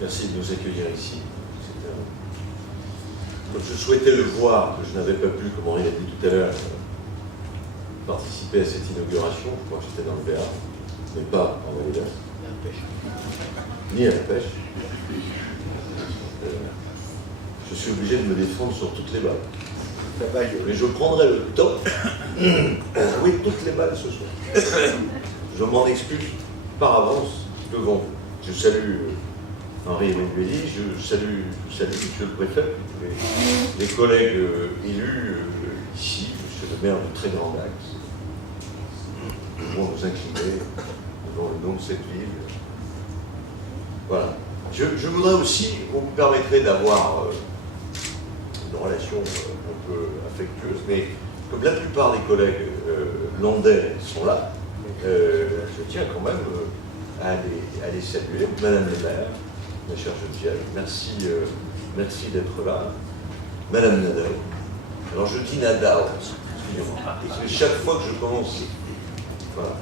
Merci de nous accueillir ici. Comme je souhaitais le voir, que je n'avais pas pu, comme Henri l'a dit tout à l'heure, participer à cette inauguration, je crois que j'étais dans le Béarn, mais pas en Vallée d'Aspe, ni à la pêche. Je suis obligé de me défendre sur toutes les balles. Mais je prendrai le temps pour jouer toutes les balles ce soir. Je m'en excuse par avance devant vous. Je salue Henri Emmanuelli, je salue Monsieur le Préfet, les collègues élus ici, Monsieur le maire de très grand axe. Nous devons nous incliner devant le nom de cette ville. Voilà. Je voudrais aussi, vous me permettrez d'avoir une relation un peu affectueuse, mais comme la plupart des collègues landais sont là, je tiens quand même à les saluer. Madame le maire, ma chère Geneviève, merci d'être là. Madame Nadao. Alors je dis Nadao, excusez-moi, parce que chaque fois que je commence, voilà.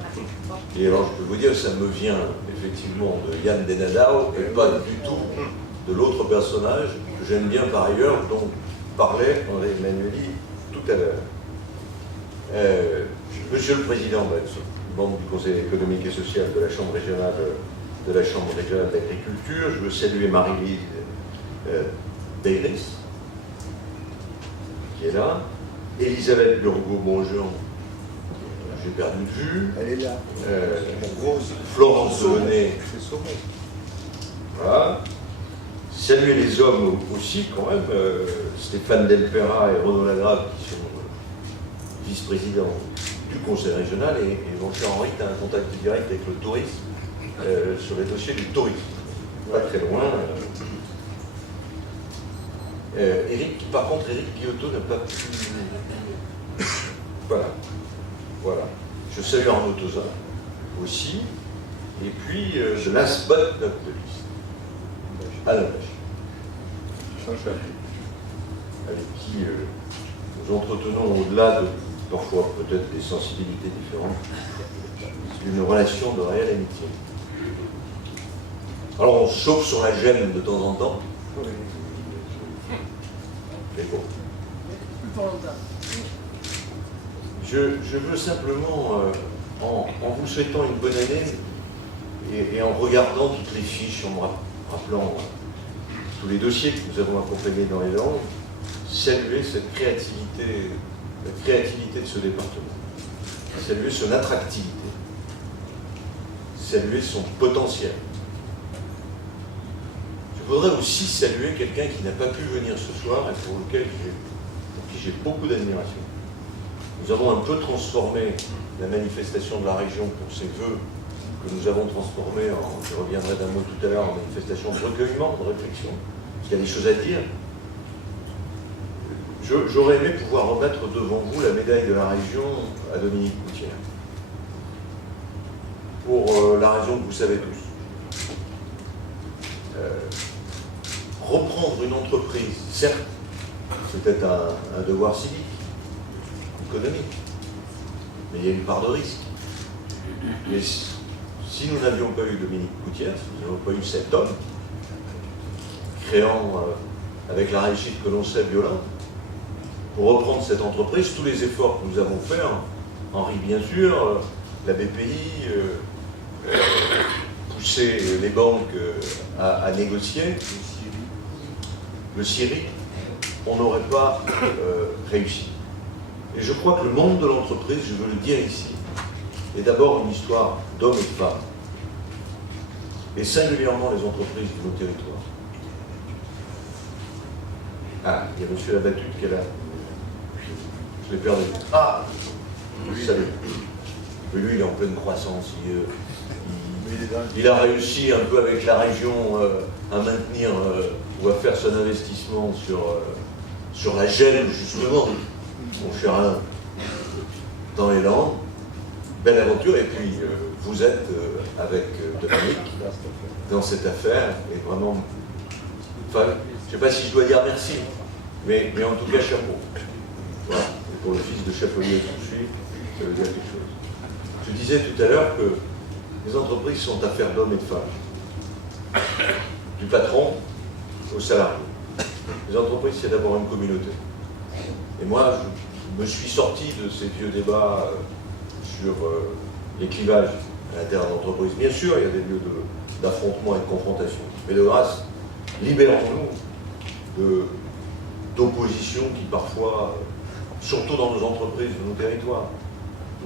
Et alors je peux vous dire, ça me vient effectivement de Yann Denadao et pas du tout de l'autre personnage que j'aime bien par ailleurs, dont parlait Henri Emmanuelli tout à l'heure. Monsieur le Président, membre du Conseil économique et social de la Chambre régionale d'agriculture, je veux saluer Marie-Lise Beiris, qui est là, Elisabeth Burgot-Bonjean, j'ai perdu de vue, elle est là, Florence Devenay, voilà. Saluer les hommes aussi, quand même, Stéphane Delpera et Renaud Lagrave, qui sont vice-présidents du Conseil régional, et mon cher Henri, tu as un contact direct avec le tourisme, sur les dossiers du tourisme, pas très loin. Par contre, Éric Guillotot n'a pas pu... Voilà. Je salue Arnaud Tozin aussi, et puis the last but not the least, Alain Bach, avec qui nous entretenons, au-delà de parfois peut-être des sensibilités différentes, une relation de réelle amitié. Alors on chauffe sur la gemme de temps en temps, mais bon. Je veux simplement, en vous souhaitant une bonne année et en regardant toutes les fiches, en me rappelant tous les dossiers que nous avons accompagnés dans les Landes, saluer cette créativité, la créativité de ce département, saluer son attractivité, saluer son potentiel. Je voudrais aussi saluer quelqu'un qui n'a pas pu venir ce soir et pour qui j'ai beaucoup d'admiration. Nous avons un peu transformé la manifestation de la région pour ses vœux, que nous avons transformé, je reviendrai d'un mot tout à l'heure, en manifestation de recueillement, de réflexion, parce qu'il y a des choses à dire. J'aurais aimé pouvoir remettre devant vous la médaille de la région à Dominique Coutière. Pour la raison que vous savez tous. Reprendre une entreprise, certes, c'était un devoir civique, économique, mais il y a une part de risque. Mais si nous n'avions pas eu Dominique Coutière, si nous n'avions pas eu cet homme, créant avec la réussite que l'on sait violente, pour reprendre cette entreprise, tous les efforts que nous avons faits, Henri bien sûr, la BPI, pousser les banques à négocier, le CIRI, on n'aurait pas réussi. Et je crois que le monde de l'entreprise, je veux le dire ici, est d'abord une histoire d'hommes et de femmes, et singulièrement les entreprises de nos territoires. Ah, il y a M. Labatut qui est là. Je l'ai perdu. Ah, salut. Mais lui, il est en pleine croissance. Il a réussi un peu avec la région à maintenir ou à faire son investissement sur la gêne, justement, mon cher Alain, dans les Landes. Belle aventure. Et puis, vous êtes avec Dominique dans cette affaire. Et vraiment, enfin, je ne sais pas si je dois dire merci, mais en tout cas, chapeau. Voilà. Et pour le fils de chapelier que je suis, ça veut dire quelque chose. Je disais tout à l'heure que les entreprises sont affaires d'hommes et de femmes. du patron aux salariés. Les entreprises, c'est d'abord une communauté. Et moi, je me suis sorti de ces vieux débats sur les clivages à l'intérieur d'entreprise. Bien sûr, il y a des lieux d'affrontement et de confrontation. Mais de grâce, libérons-nous d'oppositions qui parfois, surtout dans nos entreprises, dans nos territoires,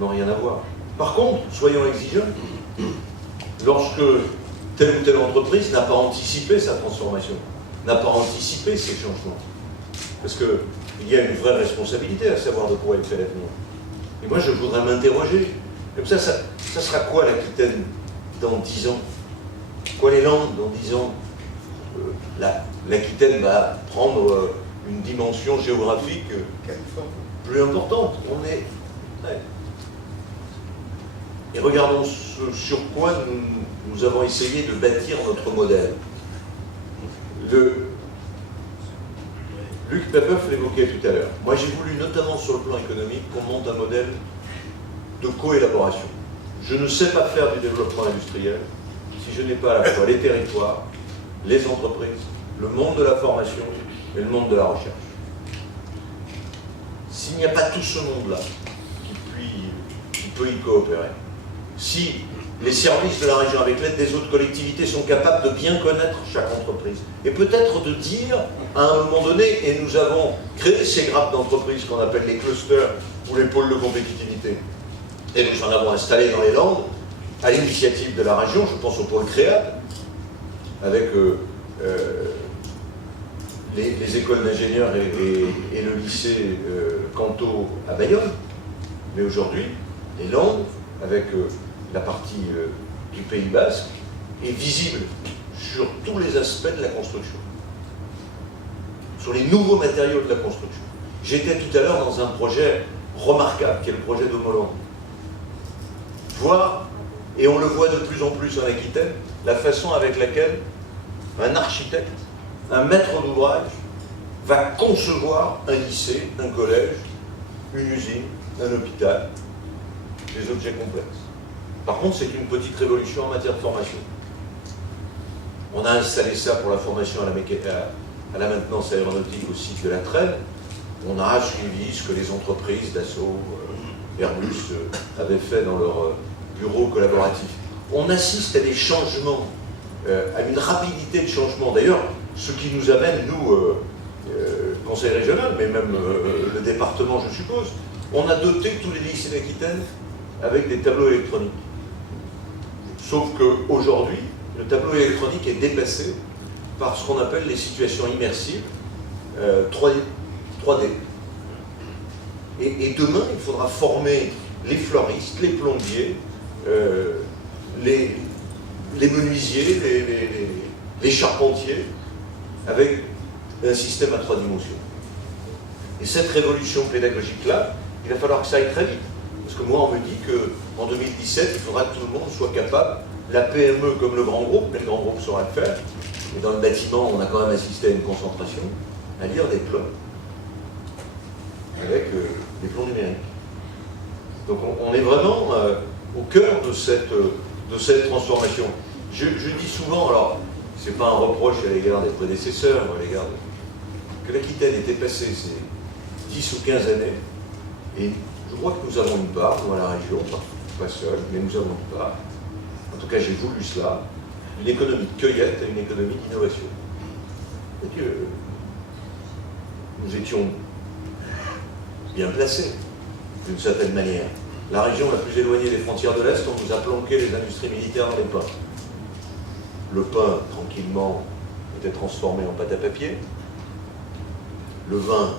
n'ont rien à voir. Par contre, soyons exigeants. Lorsque telle ou telle entreprise n'a pas anticipé sa transformation, n'a pas anticipé ces changements, parce qu'il y a une vraie responsabilité à savoir de quoi elle fait l'avenir. Et moi, je voudrais m'interroger. Comme ça sera quoi l'Aquitaine dans 10 ans? Quoi les Landes dans 10 ans? L'Aquitaine va prendre une dimension géographique plus importante. Ouais. Et regardons ce sur quoi nous avons essayé de bâtir notre modèle. Luc Papeuf l'évoquait tout à l'heure. Moi, j'ai voulu, notamment sur le plan économique, qu'on monte un modèle de coélaboration. Je ne sais pas faire du développement industriel si je n'ai pas à la fois les territoires, les entreprises, le monde de la formation et le monde de la recherche. S'il n'y a pas tout ce monde-là qui peut y coopérer, si les services de la région, avec l'aide des autres collectivités, sont capables de bien connaître chaque entreprise, et peut-être de dire, à un moment donné, et nous avons créé ces grappes d'entreprises qu'on appelle les clusters ou les pôles de compétitivité, et nous en avons installé dans les Landes, à l'initiative de la région, je pense au pôle Créade, avec les écoles d'ingénieurs et le lycée Canto à Bayonne. Mais aujourd'hui, les Landes, avec la partie du Pays Basque, est visible sur tous les aspects de la construction, sur les nouveaux matériaux de la construction. J'étais tout à l'heure dans un projet remarquable, qui est le projet d'Homoland. Voir, et on le voit de plus en plus en Aquitaine, la façon avec laquelle un architecte, un maître d'ouvrage, va concevoir un lycée, un collège, une usine, un hôpital, des objets complexes. Par contre, c'est une petite révolution en matière de formation. On a installé ça pour la formation à la maintenance aéronautique au site de la Trêve. On a suivi ce que les entreprises d'Assaut, Airbus avaient fait dans leur bureau collaboratif. On assiste à des changements, à une rapidité de changement. D'ailleurs, ce qui nous amène, nous, Conseil régional, mais même le département, je suppose, on a doté tous les lycées d'Aquitaine avec des tableaux électroniques. Sauf qu'aujourd'hui, le tableau électronique est dépassé par ce qu'on appelle les situations immersives 3D. Et demain, il faudra former les fleuristes, les plombiers, les menuisiers, les charpentiers, avec un système à 3 dimensions. Et cette révolution pédagogique-là, il va falloir que ça aille très vite. Parce que moi, on me dit qu'en 2017, il faudra que tout le monde soit capable, la PME comme le grand groupe, mais le grand groupe saura le faire. Et dans le bâtiment, on a quand même assisté à une concentration, à lire des plans, avec des plans numériques. Donc on est vraiment au cœur de cette transformation. Je dis souvent, alors, c'est pas un reproche à l'égard des prédécesseurs, à l'égard que l'Aquitaine était passée ces 10 ou 15 années, et je crois que nous avons une part, nous à la région, pas seul, mais nous avons une part, en tout cas j'ai voulu cela, une économie de cueillette et une économie d'innovation. Et que nous étions bien placés, d'une certaine manière. La région la plus éloignée des frontières de l'Est, on nous a planqué les industries militaires dans les pains. Le pain, tranquillement, était transformé en pâte à papier. Le vin,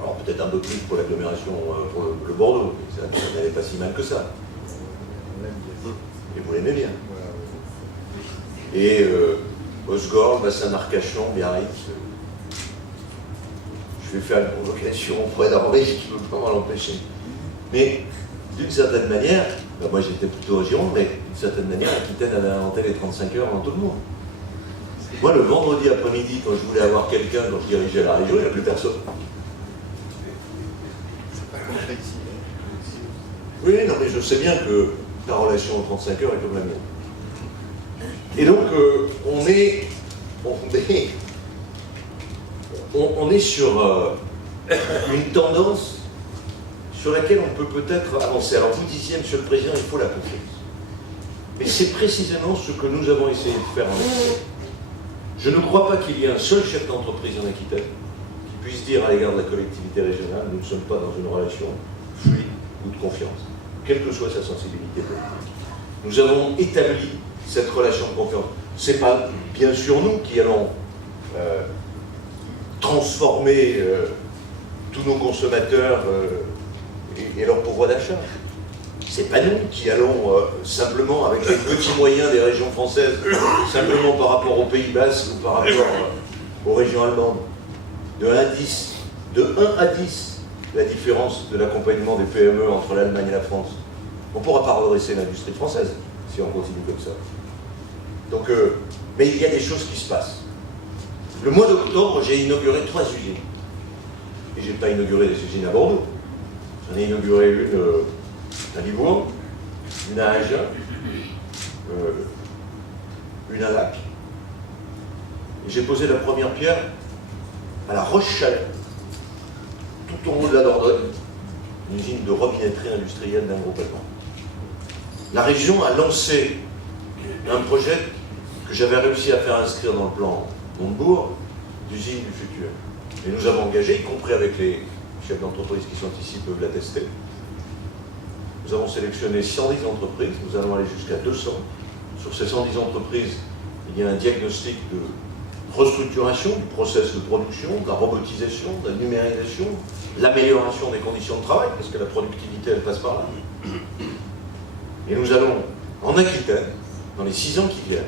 alors peut-être un peu plus pour l'agglomération, pour le Bordeaux, mais ça n'allait pas si mal que ça. Et vous l'aimez bien. Et Osgore, bassin d'Arcachon, Biarritz. Je vais faire une provocation auprès d'Henri, je ne peux pas l'empêcher. Mais d'une certaine manière, ben moi j'étais plutôt en Gironde, mais d'une certaine manière, Aquitaine avait inventé les 35 heures dans tout le monde. Moi, le vendredi après-midi, quand je voulais avoir quelqu'un, quand je dirigeais la région, il n'y a plus personne. Oui, non, mais je sais bien que la relation aux 35 heures est comme la mienne. Et donc, on est sur une tendance sur laquelle on peut peut-être avancer. Alors vous disiez, Monsieur le Président, il faut la confiance. Mais c'est précisément ce que nous avons essayé de faire en Aquitaine. Je ne crois pas qu'il y ait un seul chef d'entreprise en Aquitaine qui puisse dire à l'égard de la collectivité régionale, nous ne sommes pas dans une relation fluide ou de confiance, quelle que soit sa sensibilité politique. Nous avons établi cette relation de confiance. Ce n'est pas bien sûr nous qui allons transformer tous nos consommateurs et leur pouvoir d'achat. C'est pas nous qui allons simplement, avec les petits moyens des régions françaises, simplement par rapport au Pays Basque ou par rapport aux régions allemandes, de 1 à 10, la différence de l'accompagnement des PME entre l'Allemagne et la France. On ne pourra pas redresser l'industrie française si on continue comme ça. Donc, mais il y a des choses qui se passent. Le mois d'octobre, j'ai inauguré 3 usines. Et je n'ai pas inauguré des usines à Bordeaux. J'en ai inauguré une à Libourne, une à Agen, une à Lac. Et j'ai posé la première pierre à la Roche-Chalais, tout en haut de la Dordogne, une usine de robinetterie industrielle d'un groupe allemand. La région a lancé un projet que j'avais réussi à faire inscrire dans le plan Montebourg, d'usine du futur. Et nous avons engagé, y compris avec les chefs d'entreprise qui sont ici, peuvent l'attester. Nous avons sélectionné 110 entreprises, nous allons aller jusqu'à 200. Sur ces 110 entreprises, il y a un diagnostic de restructuration du process de production, de la robotisation, de la numérisation, l'amélioration des conditions de travail, parce que la productivité, elle passe par là. Et nous allons, en Aquitaine, dans les 6 ans qui viennent,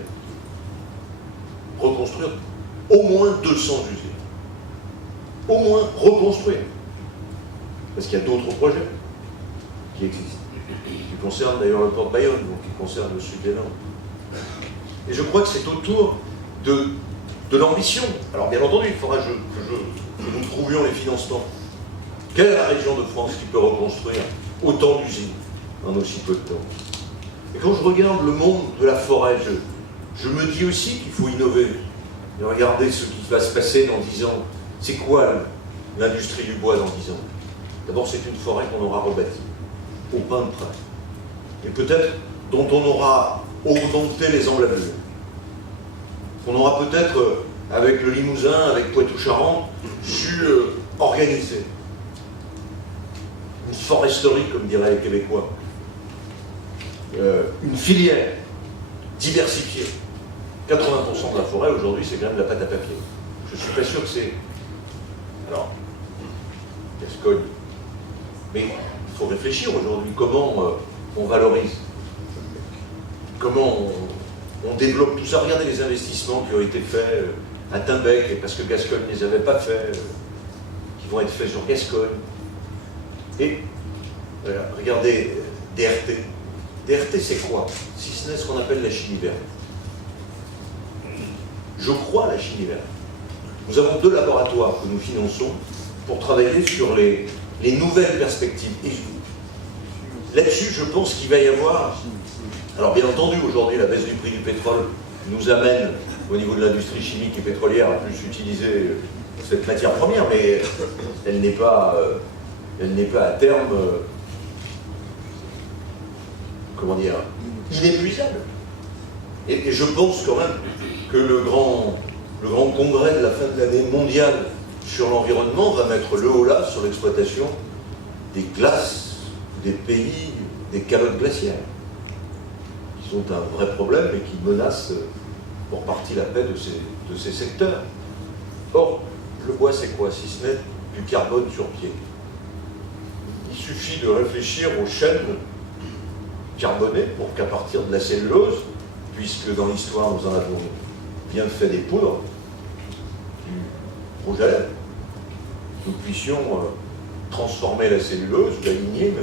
reconstruire au moins 200 usines. Au moins reconstruire. Parce qu'il y a d'autres projets qui existent, qui concernent d'ailleurs le port de Bayonne, donc qui concernent le sud des Landes. Et je crois que c'est autour de l'ambition. Alors bien entendu, il faudra que nous trouvions les financements. Quelle est la région de France qui peut reconstruire autant d'usines en aussi peu de temps? Et quand je regarde le monde de la forêt, je me dis aussi qu'il faut innover. Et regardez ce qui va se passer dans 10 ans. C'est quoi l'industrie du bois dans 10 ans? D'abord, c'est une forêt qu'on aura rebâtie, au pain de près. Et peut-être dont on aura augmenté les emblavures. Qu'on aura peut-être, avec le Limousin, avec Poitou-Charentes, su organiser. Une foresterie, comme diraient les Québécois. Une filière diversifiée. 80% de la forêt, aujourd'hui, c'est quand même de la pâte à papier. Je ne suis pas sûr que c'est... Alors, Gascogne. Mais il faut réfléchir aujourd'hui comment on valorise, comment on développe tout ça. Regardez les investissements qui ont été faits à Timbec, et parce que Gascogne ne les avait pas faits, qui vont être faits sur Gascogne. Et regardez DRT. DRT, c'est quoi? Si ce n'est ce qu'on appelle la chimie verte. Je crois à la chimie verte. Nous avons 2 laboratoires que nous finançons pour travailler sur les nouvelles perspectives. Et là-dessus, je pense qu'il va y avoir... Alors bien entendu, aujourd'hui, la baisse du prix du pétrole nous amène, au niveau de l'industrie chimique et pétrolière, à plus utiliser cette matière première, mais elle n'est pas à terme, comment dire, inépuisable. Et je pense quand même que le grand congrès de la fin de l'année mondiale sur l'environnement va mettre le haut là sur l'exploitation des glaces, des pays, des calottes glaciaires, qui sont un vrai problème et qui menacent pour partie la paix de ces secteurs. Or, le bois, c'est quoi, si ce n'est du carbone sur pied? Il suffit de réfléchir aux chaînes carbonées pour qu'à partir de la cellulose, puisque dans l'histoire nous en avons bien fait des poudres, du rouge à lèvres, nous puissions transformer la cellulose, la lignine,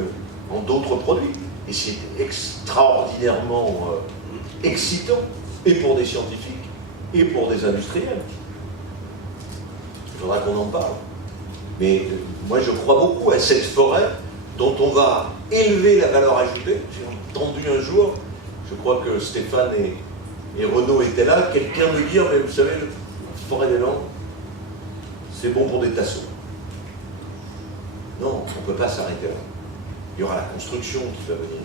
en d'autres produits. Et c'est extraordinairement excitant, et pour des scientifiques, et pour des industriels. Il faudra qu'on en parle. Mais moi je crois beaucoup à cette forêt dont on va élever la valeur ajoutée. J'ai entendu un jour, je crois que Stéphane et Renault était là, quelqu'un me dit, mais vous savez, Forêt des Landes, c'est bon pour des tassons. Non, on ne peut pas s'arrêter là. Il y aura la construction qui va venir.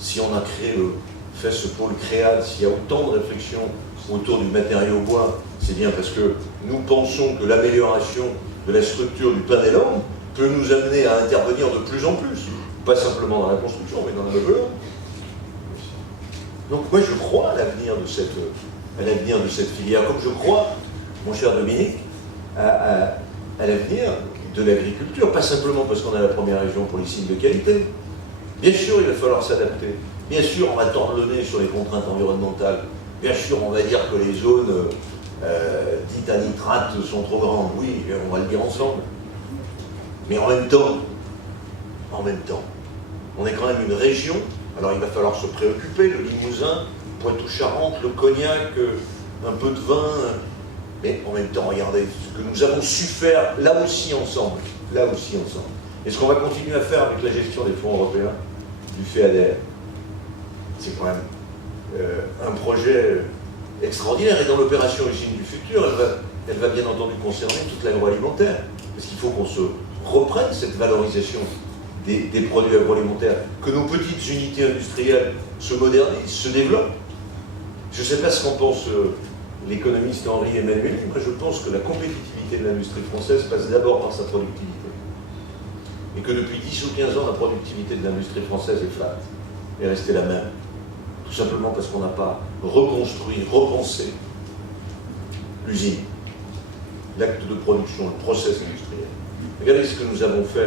Si on a fait ce pôle créal, s'il y a autant de réflexions autour du matériau bois, c'est bien parce que nous pensons que l'amélioration de la structure du Pin des Landes peut nous amener à intervenir de plus en plus, pas simplement dans la construction, mais dans la développement. Donc moi je crois à l'avenir de cette filière, comme je crois, mon cher Dominique, à l'avenir de l'agriculture, pas simplement parce qu'on a la première région pour les signes de qualité. Bien sûr, il va falloir s'adapter. Bien sûr, on va tordre le nez sur les contraintes environnementales. Bien sûr, on va dire que les zones dites à nitrate sont trop grandes. Oui, on va le dire ensemble. Mais en même temps, on est quand même une région. Alors il va falloir se préoccuper, le Limousin, Poitou-Charentes, le Cognac, un peu de vin. Mais en même temps, regardez ce que nous avons su faire là aussi ensemble. Et ce qu'on va continuer à faire avec la gestion des fonds européens, du FEADER, c'est quand même un projet extraordinaire. Et dans l'opération Usine du futur, elle va bien entendu concerner toute l'agroalimentaire. Parce qu'il faut qu'on se reprenne cette valorisation des produits agroalimentaires, que nos petites unités industrielles se modernisent, se développent. Je ne sais pas ce qu'en pense l'économiste Henri Emmanuel. Moi, je pense que la compétitivité de l'industrie française passe d'abord par sa productivité. Et que depuis 10 ou 15 ans, la productivité de l'industrie française est flat, est restée la même. Tout simplement parce qu'on n'a pas reconstruit, repensé l'usine, l'acte de production, le process industriel. Regardez ce que nous avons fait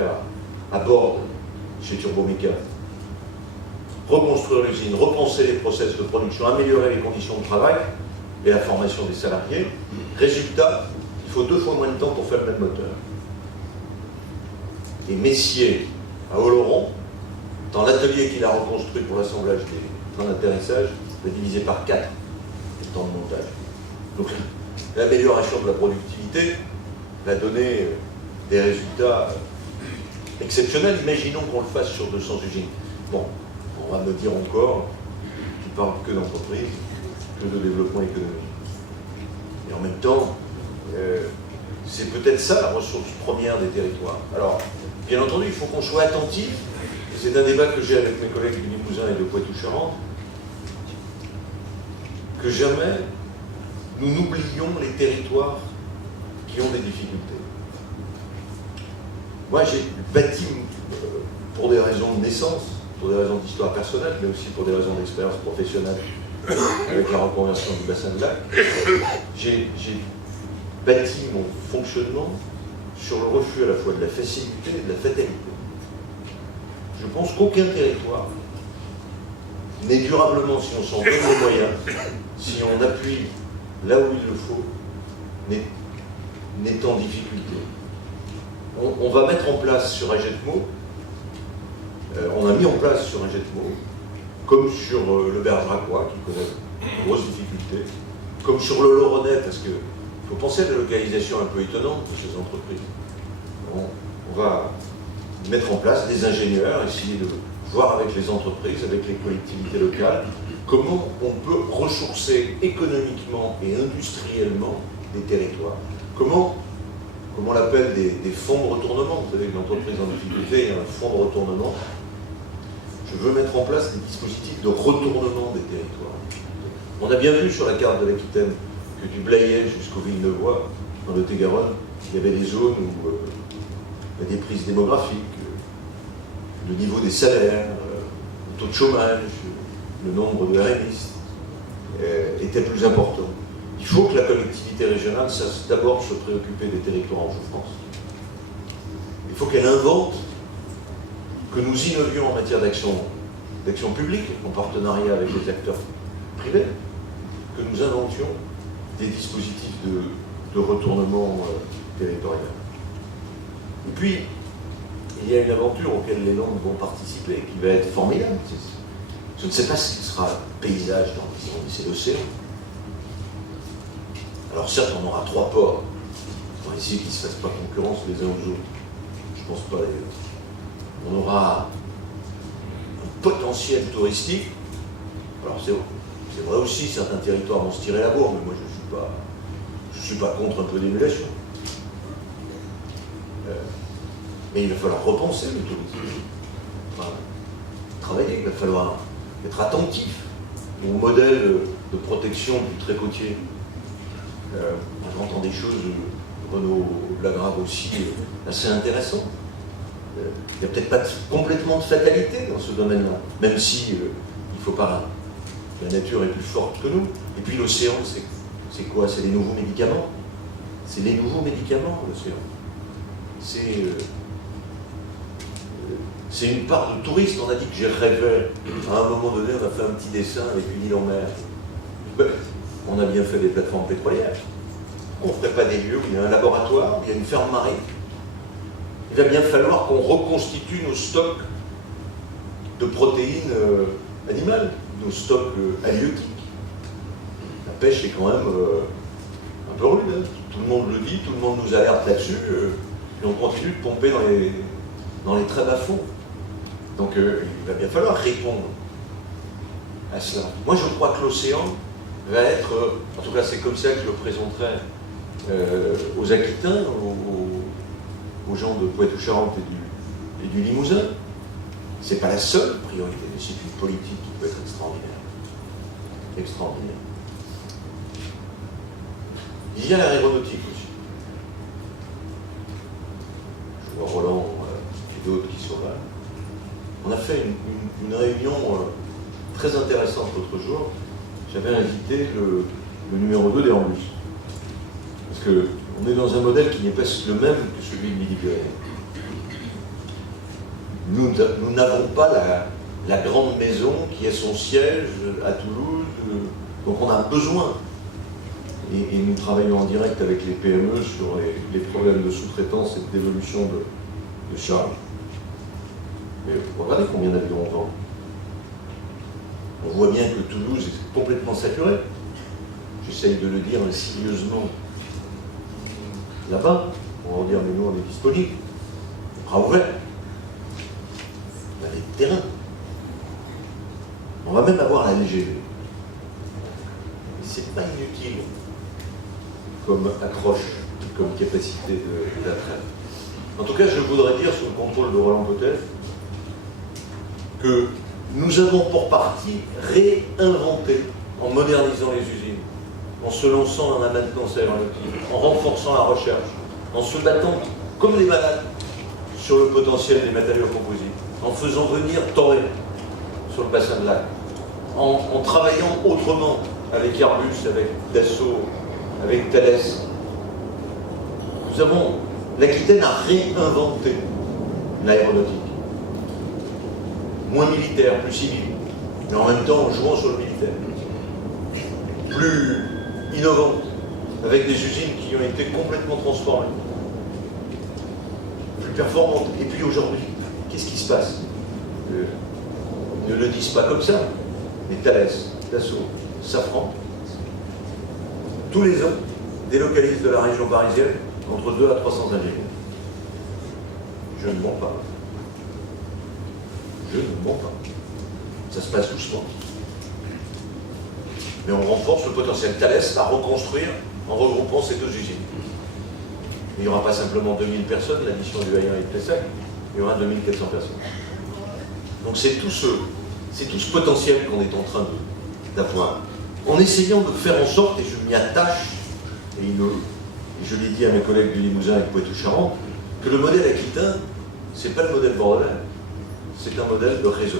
à Bordeaux, chez Turboméca. Reconstruire l'usine, repenser les process de production, améliorer les conditions de travail et la formation des salariés. Résultat, il faut 2 fois moins de temps pour faire le même moteur. Et Messier, à Oloron, dans l'atelier qu'il a reconstruit pour l'assemblage des plans d'atterrissage, va diviser par 4 le temps de montage. Donc l'amélioration de la productivité va donner des résultats exceptionnels. Imaginons qu'on le fasse sur 200 usines. Bon, on va me dire encore, tu parles que d'entreprise, que de développement économique. Et en même temps, c'est peut-être ça la ressource première des territoires. Alors, bien entendu, il faut qu'on soit attentif, et c'est un débat que j'ai avec mes collègues du Limousin et de Poitou-Charentes, que jamais nous n'oublions les territoires qui ont des difficultés. Moi, j'ai bâti, pour des raisons de naissance, pour des raisons d'histoire personnelle, mais aussi pour des raisons d'expérience professionnelle, avec la reconversion du bassin de lac, j'ai bâti mon fonctionnement sur le refus à la fois de la facilité et de la fatalité. Je pense qu'aucun territoire n'est durablement, si on s'en donne les moyens, si on appuie là où il le faut, n'est en difficulté. On va mettre en place sur Agetmo, on a mis en place sur Agetmo, comme sur le Bergeracois, qui connaît de grosses difficultés, comme sur le Loronnais, parce qu'il faut penser à la localisation un peu étonnante de ces entreprises. On va mettre en place des ingénieurs, essayer de voir avec les entreprises, avec les collectivités locales, comment on peut ressourcer économiquement et industriellement les territoires. Comment on l'appelle des fonds de retournement. Vous savez que l'entreprise en difficulté, il y a un fonds de retournement. Je veux mettre en place des dispositifs de retournement des territoires. On a bien vu sur la carte de l'Aquitaine que du Blayais jusqu'au Villeneuvois, dans le Lot-et-Garonne, il y avait des zones où la déprise démographique, le niveau des salaires, le taux de chômage, le nombre de RMistes était plus important. Il faut que la collectivité régionale sache d'abord se préoccuper des territoires en souffrance. Il faut qu'elle invente, que nous innovions en matière d'action publique, en partenariat avec les acteurs privés, que nous inventions des dispositifs de retournement territorial. Et puis, il y a une aventure auquel les Landes vont participer, qui va être formidable. Je ne sais pas ce qui sera le paysage dans 10 ans, mais c'est l'océan. Alors certes, on aura 3 ports. On va essayer qu'ils ne se fassent pas concurrence les uns aux autres. Je ne pense pas d'ailleurs. On aura un potentiel touristique. Alors C'est vrai aussi, certains territoires vont se tirer la bourre, mais moi je ne suis pas contre un peu d'émulation. Mais il va falloir repenser le tourisme. Enfin, travailler, il va falloir être attentif au modèle de protection du trait côtier. J'entends des choses, Renaud Lagrave aussi, assez intéressantes. Il n'y a peut-être pas complètement de fatalité dans ce domaine-là, même si il ne faut pas. La nature est plus forte que nous. Et puis l'océan, c'est quoi? C'est les nouveaux médicaments. C'est les nouveaux médicaments, l'océan. C'est une part de tourisme. On a dit que j'ai rêvé. À un moment donné, on a fait un petit dessin avec une île en mer. Ben, on a bien fait des plateformes pétrolières. On ne ferait pas des lieux où il y a un laboratoire, où il y a une ferme marine. Il va bien falloir qu'on reconstitue nos stocks de protéines animales, nos stocks halieutiques. La pêche est quand même un peu rude. Hein. Tout le monde le dit, tout le monde nous alerte là-dessus. Et on continue de pomper dans les très bas-fonds. Donc il va bien falloir répondre à cela. Moi je crois que l'océan va être, en tout cas c'est comme ça que je le présenterai aux Aquitains, aux gens de Poitou-Charentes et du Limousin. C'est pas la seule priorité, mais c'est une politique qui peut être extraordinaire. Extraordinaire. Il y a l'aéronautique aussi. Je vois Roland et d'autres qui sont là. On a fait une réunion très intéressante l'autre jour. J'avais invité le numéro 2 d'Airbus. Parce qu'on est dans un modèle qui n'est pas le même que celui de Midi-Pyrénées. Nous n'avons pas la grande maison qui a son siège à Toulouse. Donc on a besoin. Et nous travaillons en direct avec les PME sur les problèmes de sous-traitance et d'évolution de charges. Mais regardez combien d'avions on vend. On voit bien que Toulouse est complètement saturée. J'essaye de le dire insidieusement là-bas. On va dire, mais nous on est disponible. Bras ouverts. On a des terrains. On va même avoir la LGV. C'est pas inutile comme accroche, comme capacité d'attrait. En tout cas, je voudrais dire, sous le contrôle de Roland peut-être, que nous avons pour partie réinventé, en modernisant les usines, en se lançant dans la maintenance aéronautique, en renforçant la recherche, en se battant comme des malades sur le potentiel des matériaux composites, en faisant venir Toray sur le bassin de Lac, en travaillant autrement avec Airbus, avec Dassault, avec Thales. L'Aquitaine a réinventé l'aéronautique. Moins militaire, plus civil, mais en même temps en jouant sur le militaire. Plus innovante, avec des usines qui ont été complètement transformées. Plus performantes. Et puis aujourd'hui, qu'est-ce qui se passe? Ils ne le disent pas comme ça, mais Thales, Dassault, Safran, tous les ans, délocalisent de la région parisienne entre 200 à 300 ingénieurs. Je ne mens pas. Je ne mens pas. Ça se passe doucement. Mais on renforce le potentiel. Thales va reconstruire en regroupant ces deux usines. Il n'y aura pas simplement 2000 personnes, l'addition du Hayen et de Pessac, il y aura 2400 personnes. Donc c'est tout ce potentiel qu'on est en train d'avoir. En essayant de faire en sorte, et je m'y attache, et je l'ai dit à mes collègues du Limousin et de Poitou-Charentes, que le modèle aquitain, ce n'est pas le modèle bordelais, c'est un modèle de réseau.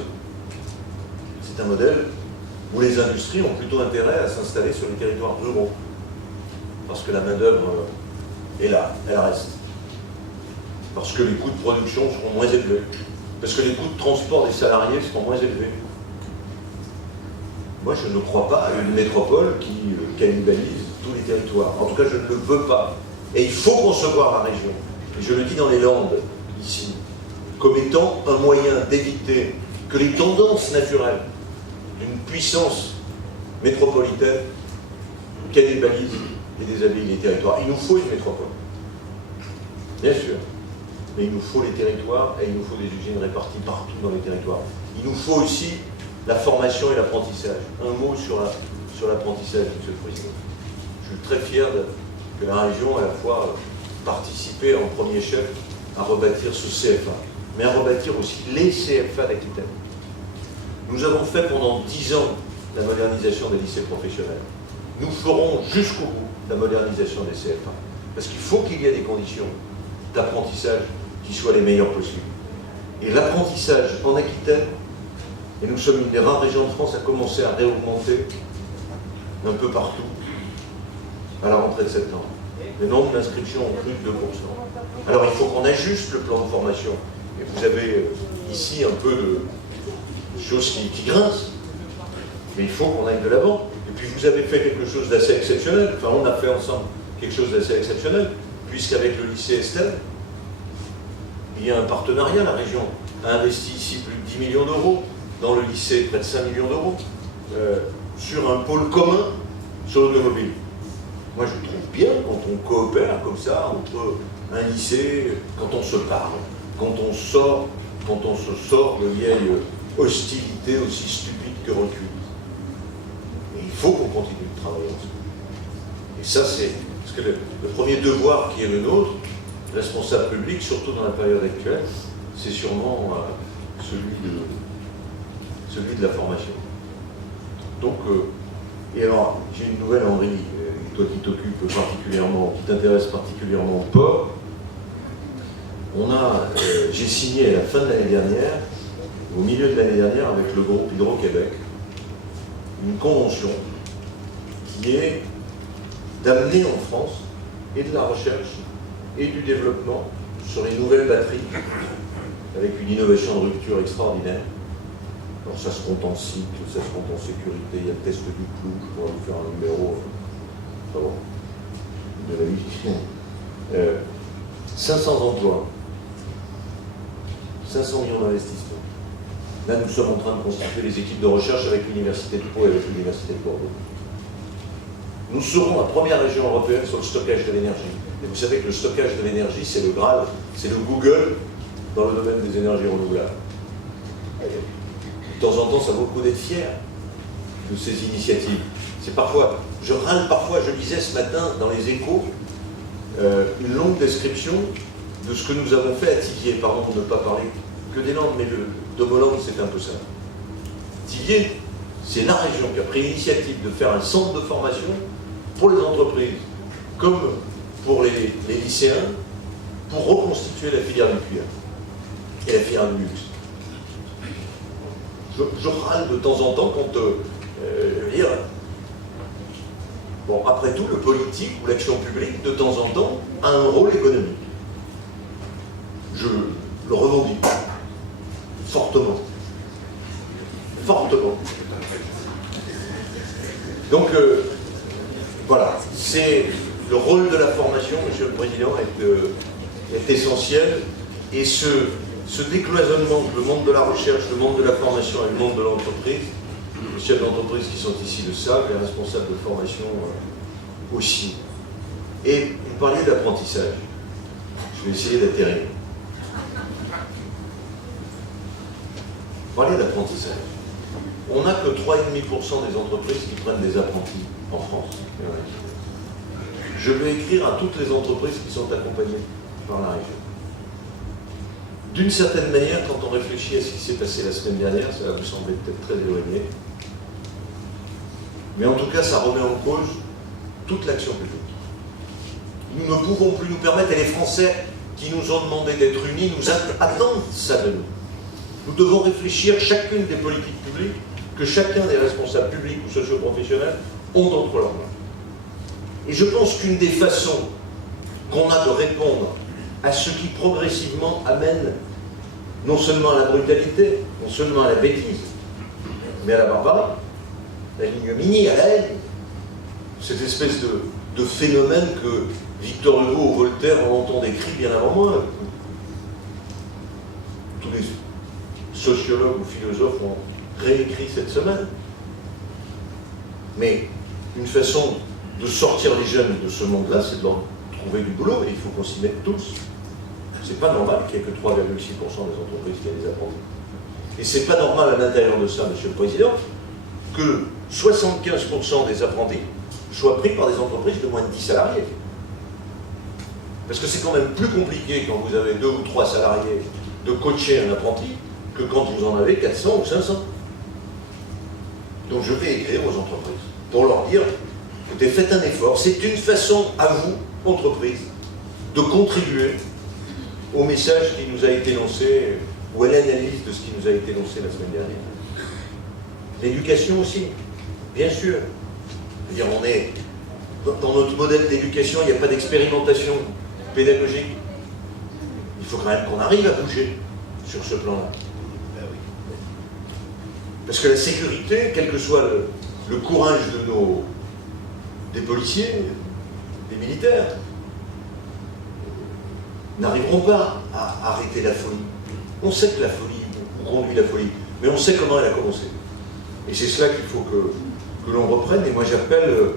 C'est un modèle où les industries ont plutôt intérêt à s'installer sur les territoires ruraux. Parce que la main-d'œuvre est là, elle reste. Parce que les coûts de production seront moins élevés. Parce que les coûts de transport des salariés seront moins élevés. Moi, je ne crois pas à une métropole qui cannibalise tous les territoires. En tout cas, je ne le veux pas. Et il faut concevoir la région. Et je le dis dans les Landes, ici, comme étant un moyen d'éviter que les tendances naturelles d'une puissance métropolitaine cannibalisent et déshabillent les territoires. Il nous faut une métropole. Bien sûr. Mais il nous faut les territoires et il nous faut des usines réparties partout dans les territoires. Il nous faut aussi la formation et l'apprentissage. Un mot sur l'apprentissage, Monsieur le Président. Je suis très fier que la région, à la fois, participé en premier chef à rebâtir ce CFA, mais à rebâtir aussi les CFA d'Aquitaine. Nous avons fait pendant 10 ans la modernisation des lycées professionnels. Nous ferons jusqu'au bout la modernisation des CFA, parce qu'il faut qu'il y ait des conditions d'apprentissage qui soient les meilleures possibles. Et l'apprentissage en Aquitaine, et nous sommes une des rares régions de France à commencer à réaugmenter un peu partout à la rentrée de septembre. Le nombre d'inscriptions ont cru de 2%. Alors il faut qu'on ajuste le plan de formation. Et vous avez ici un peu de choses qui grincent. Mais il faut qu'on aille de l'avant. Et puis vous avez fait quelque chose d'assez exceptionnel. Enfin, on a fait ensemble quelque chose d'assez exceptionnel, puisqu'avec le lycée Estelle, il y a un partenariat. La région a investi ici plus de 10 millions d'euros, dans le lycée près de 5 millions d'euros, sur un pôle commun sur l'automobile. Moi, je trouve bien quand on coopère comme ça entre un lycée, quand on se parle, quand on se sort de vieilles hostilités aussi stupides que reculées. Et il faut qu'on continue de travailler ensemble. Et ça, c'est parce que le premier devoir qui est le nôtre, responsable public, surtout dans la période actuelle, c'est sûrement celui de la formation. Donc, et alors, j'ai une nouvelle, Henri, toi qui t'occupes particulièrement, qui t'intéresse particulièrement au port. J'ai signé à la fin de l'année dernière, au milieu de l'année dernière, avec le groupe Hydro-Québec, une convention qui est d'amener en France et de la recherche et du développement sur les nouvelles batteries, avec une innovation de rupture extraordinaire. Alors ça se compte en cycle, ça se compte en sécurité, il y a le test du clou, je pourrais vous faire un numéro de la vie. 500 emplois, 500 millions d'investissements. Là, nous sommes en train de constituer les équipes de recherche avec l'Université de Pau et avec l'Université de Bordeaux. Nous serons la première région européenne sur le stockage de l'énergie. Et vous savez que le stockage de l'énergie, c'est le Graal, c'est le Google dans le domaine des énergies renouvelables. De temps en temps, ça vaut le coup d'être fier de ces initiatives. C'est parfois, je râle parfois, je lisais ce matin dans les Échos une longue description de ce que nous avons fait à Thiviers. Pardon pour ne pas parler que des Landes, mais de Molande, c'est un peu ça. Thiviers, c'est la région qui a pris l'initiative de faire un centre de formation pour les entreprises, comme pour les lycéens, pour reconstituer la filière du cuir et la filière du luxe. Je râle de temps en temps quand, bon, après tout, le politique ou l'action publique, de temps en temps, a un rôle économique. Je le revendique fortement. Fortement. Donc, voilà, c'est le rôle de la formation, Monsieur le Président, est essentiel. Et ce décloisonnement que le monde de la recherche, le monde de la formation et le monde de l'entreprise, les chefs d'entreprise qui sont ici le savent, les responsables de formation aussi. Et vous parliez d'apprentissage. Je vais essayer d'atterrir. Vous parliez d'apprentissage. On n'a que 3,5% des entreprises qui prennent des apprentis en France. Je vais écrire à toutes les entreprises qui sont accompagnées par la région. D'une certaine manière, quand on réfléchit à ce qui s'est passé la semaine dernière, ça va vous sembler peut-être très éloigné. Mais en tout cas, ça remet en cause toute l'action publique. Nous ne pouvons plus nous permettre, et les Français qui nous ont demandé d'être unis nous attendent ça de nous. Nous devons réfléchir chacune des politiques publiques que chacun des responsables publics ou socio-professionnels ont entre leurs mains. Et je pense qu'une des façons qu'on a de répondre à ce qui progressivement amène non seulement à la brutalité, non seulement à la bêtise, mais à la barbarie, la ignominie, à la haine, cette espèce de phénomène que Victor Hugo ou Voltaire ont entendu écrit bien avant moi. Tous les sociologues ou philosophes ont réécrit cette semaine. Mais une façon de sortir les jeunes de ce monde-là, c'est de leur trouver du boulot, et il faut qu'on s'y mette tous. C'est pas normal qu'il n'y ait que 3,6% des entreprises qui aient des apprentis. Et c'est pas normal à l'intérieur de ça, Monsieur le Président, que 75% des apprentis soient pris par des entreprises de moins de 10 salariés. Parce que c'est quand même plus compliqué quand vous avez 2 ou 3 salariés de coacher un apprenti que quand vous en avez 400 ou 500. Donc je vais écrire aux entreprises pour leur dire, écoutez, faites un effort, c'est une façon à vous, entreprise, de contribuer au message qui nous a été lancé, ou à l'analyse de ce qui nous a été lancé la semaine dernière. L'éducation aussi, bien sûr. Je veux dire, on est dans notre modèle d'éducation, il n'y a pas d'expérimentation pédagogique. Il faut quand même qu'on arrive à bouger sur ce plan-là. Parce que la sécurité, quel que soit le courage des policiers, des militaires, n'arriveront pas à arrêter la folie. On sait que la folie conduit la folie, mais on sait comment elle a commencé. Et c'est cela qu'il faut que l'on reprenne. Et moi j'appelle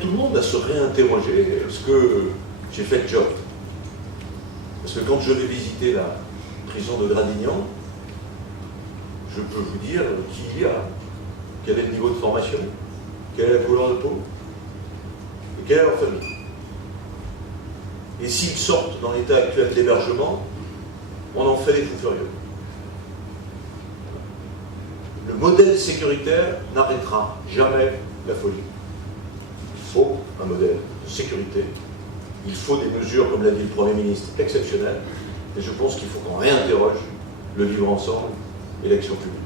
tout le monde à se réinterroger. Est-ce que j'ai fait le job? Parce que quand je vais visiter la prison de Gradignan, je peux vous dire qui il y a, quel est le niveau de formation, quelle est la couleur de peau, et quelle est leur famille. Et s'ils sortent dans l'état actuel d'hébergement, on en fait des fous furieux. Le modèle sécuritaire n'arrêtera jamais la folie. Il faut un modèle de sécurité. Il faut des mesures, comme l'a dit le Premier ministre, exceptionnelles. Et je pense qu'il faut qu'on réinterroge le vivre ensemble et l'action publique.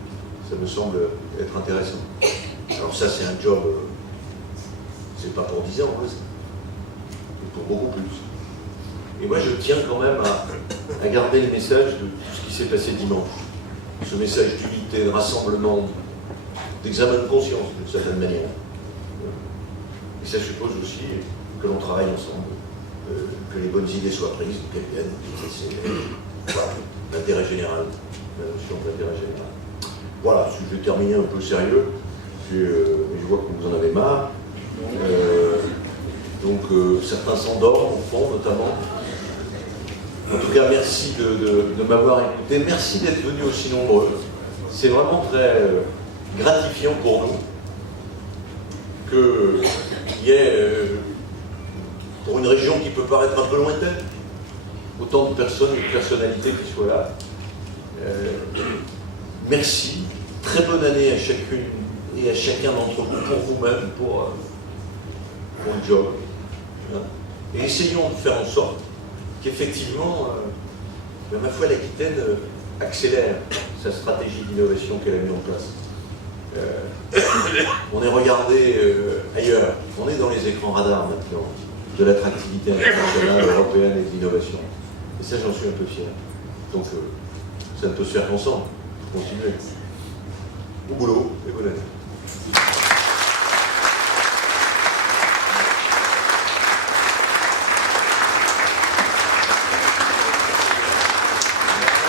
Ça me semble être intéressant. Alors ça, c'est un job, c'est pas pour 10 ans, hein, c'est pour beaucoup plus. Et moi, je tiens quand même à garder le message de tout ce qui s'est passé dimanche. Ce message d'unité, de rassemblement, d'examen de conscience, d'une certaine manière. Et ça suppose aussi que l'on travaille ensemble, que les bonnes idées soient prises, qu'elles viennent. C'est voilà, l'intérêt général, la notion de l'intérêt général. Voilà, je vais terminer un peu sérieux, je vois que vous en avez marre. Donc certains s'endorment, au fond, notamment. En tout cas, merci de m'avoir écouté. Merci d'être venus aussi nombreux. C'est vraiment très gratifiant pour nous qu'il y ait, pour une région qui peut paraître un peu lointaine, autant de personnes et de personnalités qui soient là. Merci. Très bonne année à chacune et à chacun d'entre vous, pour vous-même, pour le job. Et essayons de faire en sorte qu'effectivement, ma foi, l'Aquitaine accélère sa stratégie d'innovation qu'elle a mise en place. On est regardé ailleurs, on est dans les écrans radars maintenant, de l'attractivité internationale, européenne et de l'innovation. Et ça, j'en suis un peu fier. Donc, ça ne peut se faire qu'ensemble. Continuez. Au boulot et bonne année.